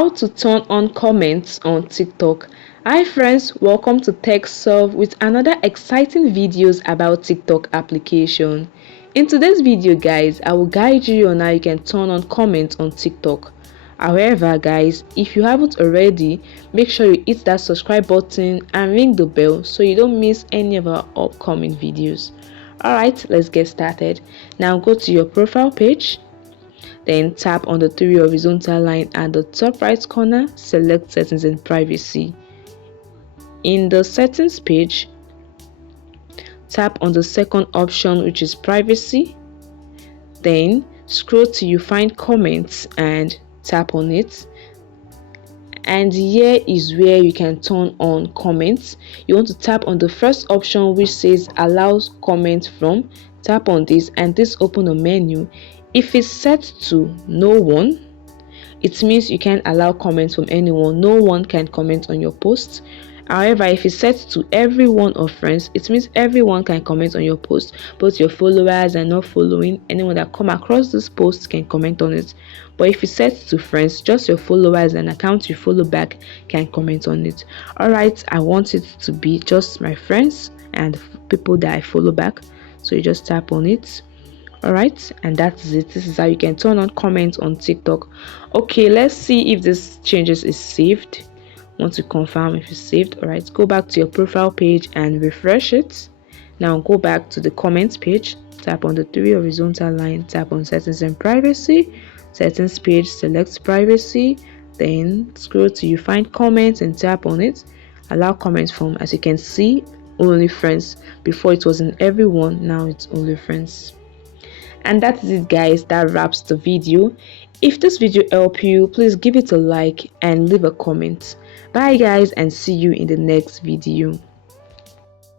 How to turn on comments on TikTok. Hi friends, welcome to TechSolve with another exciting videos about TikTok application. In today's video guys, I will guide you on how you can turn on comments on TikTok. However guys, if you haven't already, make sure you hit that subscribe button and ring the bell so you don't miss any of our upcoming videos. Alright, let's get started. Now go to your profile page. Then tap on the three horizontal line at the top right corner, select settings and privacy. In the settings page, tap on the second option, which is privacy. Then scroll till you find comments and tap on it. And here is where you can turn on comments. You want to tap on the first option which says allows comments from. Tap on this and this open a menu. If it's set to no one, it means you can't allow comments from anyone. No one can comment on your post. However, if it's set to everyone or friends, it means everyone can comment on your post. Both your followers and not following, anyone that come across this post can comment on it. But if it's set to friends, just your followers and accounts you follow back can comment on it. Alright, I want it to be just my friends and people that I follow back. So you just tap on it. Alright, and that's it. This is how you can turn on comments on TikTok. Okay, let's see if this changes is saved. Want to confirm if it's saved. Alright, go back to your profile page and refresh it. Now go back to the comments page, tap on the three horizontal line, tap on settings and privacy. Settings page, select privacy, then scroll till you find comments and tap on it. Allow comments from, as you can see, only friends. Before it was in everyone, now it's only friends. And that's it guys, that wraps the video. If this video helped you, please give it a like and leave a comment. Bye guys, and see you in the next video.